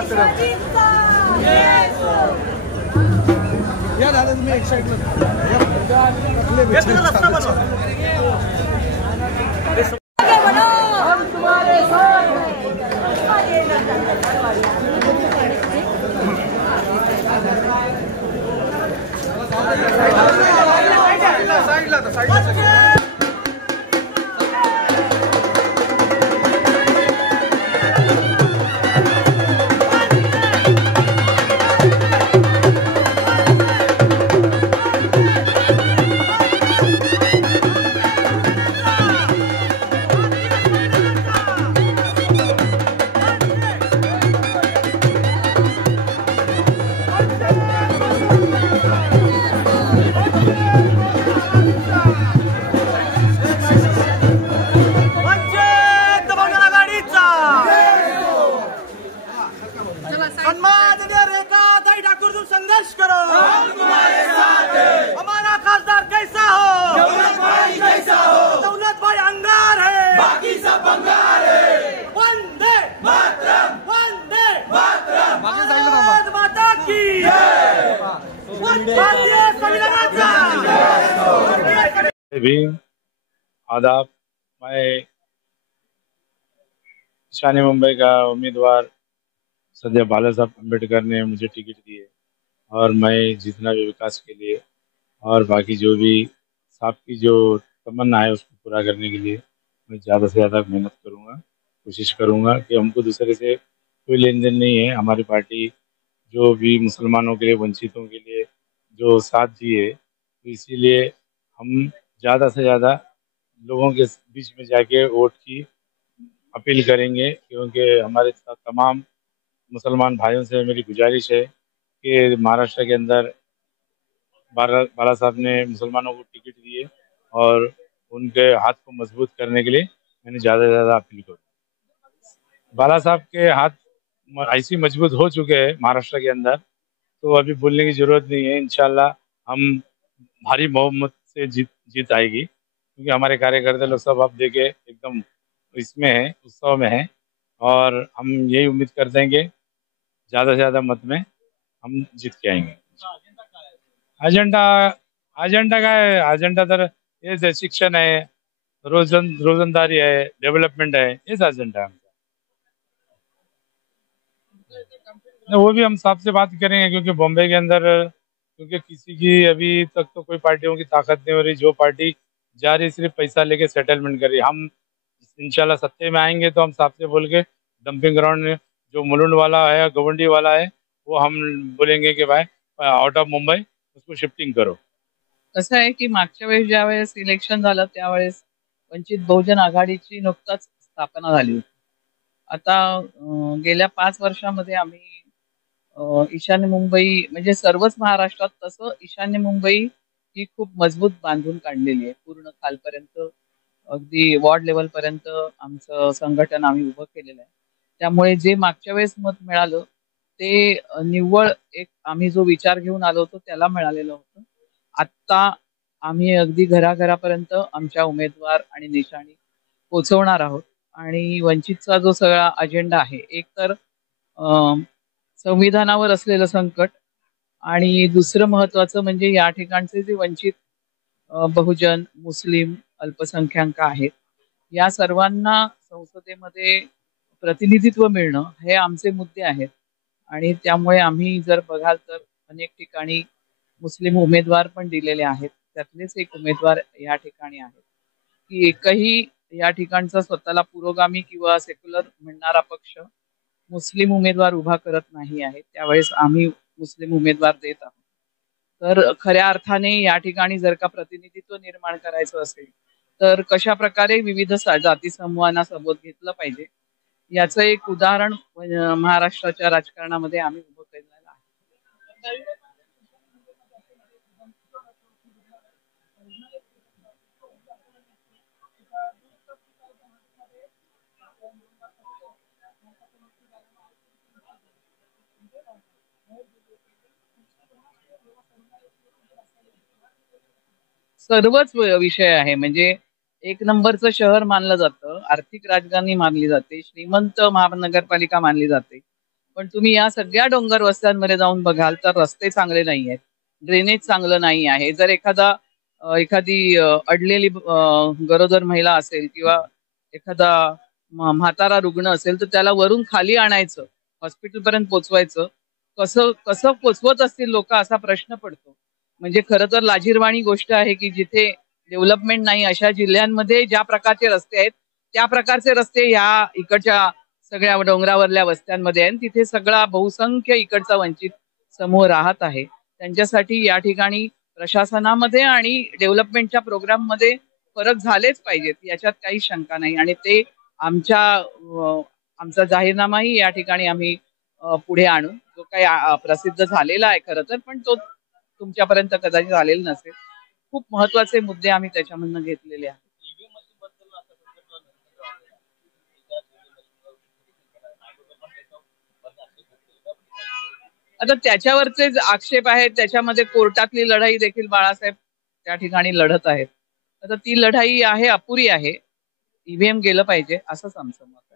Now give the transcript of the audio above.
मातरम। या दादा तुम्ही एक साइडला रस्ता बनवा। हम तुम्हारे साथ साइडला संघर्ष करो, हम तुम्हारे साथ हैं। हमारा खासदार कैसा हो, दौलत भाई कैसा हो, दौलत भाई अंगार है, बाकी सब बंगार है। वंदे मातरम, वंदे मातरम, भारत माता की जय, भारतीय संविधानाचा भी आदाब। मैं ईशान्य मुंबई का उम्मीदवार सदैव बाला साहब अम्बेडकर ने मुझे टिकट दी है और मैं जितना भी विकास के लिए और बाकी जो भी साहब की जो तमन्ना है उसको पूरा करने के लिए मैं ज़्यादा से ज़्यादा मेहनत करूँगा, कोशिश करूँगा कि हमको दूसरे से कोई लेन देन नहीं है। हमारी पार्टी जो भी मुसलमानों के लिए, वंचितों के लिए जो साथ दिए, तो इसीलिए हम ज़्यादा से ज़्यादा लोगों के बीच में जाके वोट की अपील करेंगे, क्योंकि हमारे साथ तमाम मुसलमान भाइयों से मेरी गुजारिश है कि महाराष्ट्र के अंदर बाला साहब ने मुसलमानों को टिकट दिए और उनके हाथ को मजबूत करने के लिए मैंने ज़्यादा से ज़्यादा अपील करूँ। बाला साहब के हाथ ऐसी मजबूत हो चुके हैं महाराष्ट्र के अंदर, तो अभी बोलने की ज़रूरत नहीं है। इंशाल्लाह हम भारी बहुमत से जीत आएगी, क्योंकि हमारे कार्यकर्ता लोग सब आप देखे एकदम इसमें है, उत्सव में है, और हम यही उम्मीद करते हैं कि ज़्यादा से ज़्यादा मत में हम जीत के आएंगे। अजेंडा अजेंडा काय आहे? अजेंडा तर हेच आहे, शिक्षण आहे, रोजंदारी है, डेवलपमेंट है, हेच अजेंडा है आमचा। वो भी हम साहब से बात करेंगे, क्योंकि बॉम्बे के अंदर क्योंकि किसी की अभी तक तो कोई पार्टियों की ताकत नहीं हो रही। जो पार्टी जा रही सिर्फ पैसा लेके सेटलमेंट कर रही। हम इंशाल्लाह सत्ते में आएंगे तो हम साहब से बोल के डंपिंग ग्राउंड जो मुलुंड वाला है, गवंडी वाला है, वो हम बोलेंगे कि भाई आउट ऑफ मुंबई उसको शिफ्टिंग करो। कसं आहे की मागच्या वेळेस ज्यावेळेस इलेक्शन झालं त्यावेळेस वंचित बहुजन आघाडीची नुकताच स्थापना झाली होती। आता गेल्या 5 वर्षामध्ये आम्ही ईशान्य मुंबई म्हणजे सर्वच महाराष्ट्रात तसं ईशान्य मुंबई ही खूप मजबूत बांधून काढलेली आहे। पूर्ण खालपर्यंत अगदी वॉर्ड लेवल पर्यंत आमचं संघटन आम्ही उभं केलेलं आहे। त्यामुळे जे मागच्या वेळेस मत मिळालं ते निव्वळ एक आम्ही जो विचार घेऊन आलो होतो त्याला मिळालेलं होतं। आता आम्ही अगदी घराघरापर्यंत आमच्या उमेदवार आणि निशाणी पोहोचवणार आहोत आणि वंचितचा जो सगळा अजेंडा आहे, एक तर संविधानावर असलेलं संकट आणि दुसरं महत्त्वाचं म्हणजे या ठिकाणचे जे वंचित बहुजन, मुस्लिम, अल्पसंख्याक आहेत, या सर्वांना संसदेमध्ये प्रतिनिधित्व मिळणं हे आमचे मुद्दे आहेत। आणि त्यामुळे आम्ही जर बघाल तर अनेक ठिकाणी मुस्लिम उमेदवार पण दिलेले आहेत। त्यातलेच एक उमेदवार या ठिकाणी आहेत की एकही या ठिकाणचा स्वतःला पुरोगामी किंवा सेक्युलर म्हणणारा पक्ष मुस्लिम उमेदवार उभा करत नाही आहे। त्यावेळेस आम्ही मुस्लिम उमेदवार देत आहोत। तर खऱ्या अर्थाने या ठिकाणी जर का प्रतिनिधित्व निर्माण करायचं असेल तर कशा प्रकारे विविध जाती समूहांना सोबत घेतलं पाहिजे याचं एक उदाहरण महाराष्ट्राच्या राजकारणामध्ये आम्ही उभं केलेलं आहे। सर्वच विषय आहे, म्हणजे एक नंबरचं शहर मानलं जातं, आर्थिक राजधानी मानली जाते, श्रीमंत महानगरपालिका मानली जाते, पण तुम्ही या सगळ्या डोंगर वस्त्यांमध्ये जाऊन बघाल तर रस्ते चांगले नाही आहेत, ड्रेनेज चांगलं नाही आहे. जर एखादी अडलेली गरोदर महिला असेल किंवा एखादा म्हातारा रुग्ण असेल तर त्याला वरून खाली आणायचं, हॉस्पिटल पर्यंत पोचवायचं, कसं कसं पोचवत असतील लोक असा प्रश्न पडतो. म्हणजे खरं तर लाजिरवाणी गोष्ट आहे की जिथे डेव्हलपमेंट नाही अशा जिल्ह्यांमध्ये ज्या प्रकारचे रस्ते आहेत त्या प्रकारचे रस्ते ह्या इकडच्या सगळ्या डोंगरावरल्या वस्त्यांमध्ये आहे. तिथे सगळा बहुसंख्य इकडचा वंचित समूह राहत आहे. त्यांच्यासाठी या ठिकाणी प्रशासनामध्ये आणि डेव्हलपमेंटच्या प्रोग्राम मध्ये फरक झालेच पाहिजेत, याच्यात काही शंका नाही. आणि ते आमचा जाहीरनामाही या ठिकाणी आम्ही पुढे आणू, जो काही प्रसिद्ध झालेला आहे खरं तर, पण तो तुमच्यापर्यंत कदाचित आलेला नसेल. खूप महत्वाचे मुद्दे आम्ही त्याच्यामधनं घेतलेले आहेत. आता त्याच्यावरचे आक्षेप आहेत, त्याच्यामध्ये कोर्टातली लढाई देखील बाळासाहेब त्या ठिकाणी लढत आहेत. आता ती लढाई आहे, अपुरी आहे. ईव्हीएम गेलं पाहिजे असंच आमचं मत.